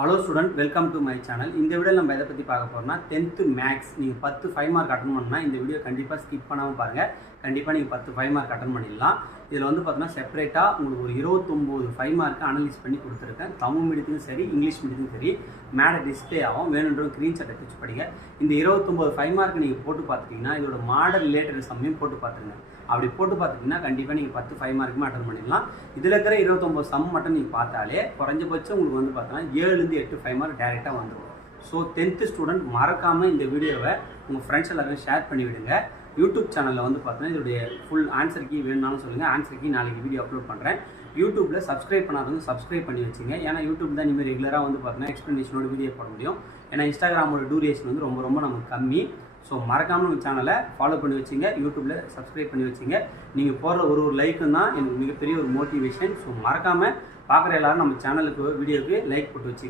Hello student, welcome to my channel. இந்த video நம்ம எதை பற்றி பார்க்க போகிறோம்னா 10th மேக்ஸ். நீங்கள் 10 5 மார்க் அட்டன் பண்ணால் இந்த வீடியோ கண்டிப்பாக ஸ்கிப் பண்ணாமல் பாருங்கள். கண்டிப்பாக நீங்கள் 10 5 மார்க் அட்டன் பண்ணிடலாம். இதில் வந்து பார்த்தீங்கன்னா செப்பரேட்டாக உங்களுக்கு ஒரு 29 5 மார்க்கு அனலைஸ் பண்ணி கொடுத்துருக்கேன். தமிழ் மீடியத்துக்கும் சரி, இங்கிலீஷ் மீடியத்துக்கும் சரி. மேலே டிஸ்பிளே ஆகும், வேணுன்ற ஸ்க்ரீன்ஷாட்டை வச்சு படிங்க. இந்த 29 5 மார்க் நீங்கள் போட்டு பார்த்துட்டிங்கன்னா இதோட மாடல் ரிலேட்டட் சம்மையும் போட்டு பார்த்துருங்க. அப்படி போட்டு பார்த்துட்டிங்கன்னா கண்டிப்பாக நீங்கள் 10 5 மார்க்குமே அட்டன் பண்ணிடலாம். இதில் இருக்கிற 29 சம் மட்டும் நீங்கள் பார்த்தாலே குறைஞ்சபட்சம் உங்களுக்கு வந்து பார்த்தீங்கன்னா 7லேருந்து 8 5 மார்க் டேரெக்டாக வந்துடும். ஸோ 10th ஸ்டூடெண்ட் மறக்காமல் இந்த வீடியோவை உங்கள் ஃப்ரெண்ட்ஸ் எல்லாருமே ஷேர் பண்ணி விடுங்க. யூடியூப் சேனலில் வந்து பார்த்தீங்கன்னா இதோடைய ஃபுல் ஆன்சர் கீ வேணும்னாலும் சொல்லுங்கள். ஆன்சர் கீ நாளைக்கு வீடியோ அப்லோட் பண்ணுறேன். யூடியூப்பில் சப்ஸ்கிரைப் பண்ணாதவங்க சப்ஸ்கிரைப் பண்ணி வச்சுங்க. ஏன்னா யூடியூப் தான் இனிமேல் ரெகுலராக வந்து பார்த்தீங்கன்னா எக்ஸ்ப்ளனேஷனோட வீடியோ போட முடியும். ஏன்னா இன்ஸ்டாகிராமோட டூரேஷன் வந்து ரொம்ப நமக்கு கம்மி. ஸோ மறக்காமல் நம்ம சேனலை ஃபாலோ பண்ணி வச்சுங்க. யூடியூப்பில் சப்ஸ்கிரைப் பண்ணி வச்சுங்க. நீங்கள் போடுற ஒரு லைக்கும் தான் எனக்கு மிகப்பெரிய ஒரு மோட்டிவேஷன். ஸோ மறக்காமல் பார்க்குற எல்லாரும் நம்ம சேனலுக்கு வீடியோவுக்கு லைக் போட்டு வச்சுங்க.